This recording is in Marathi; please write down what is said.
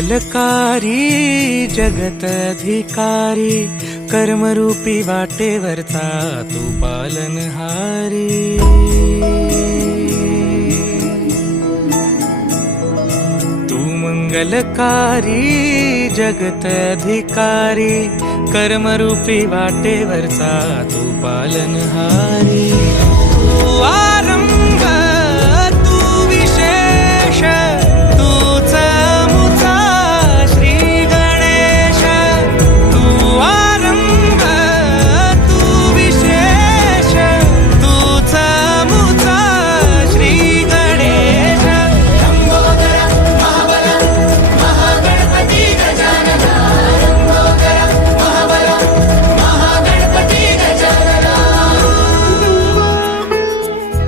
मंगलकारी जगत अधिकारी, कर्मरूपी वाटेवरचा तू पालनहारी। तू मंगलकारी जगत अधिकारी, कर्मरूपी वाटेवरचा तू पालनहारी।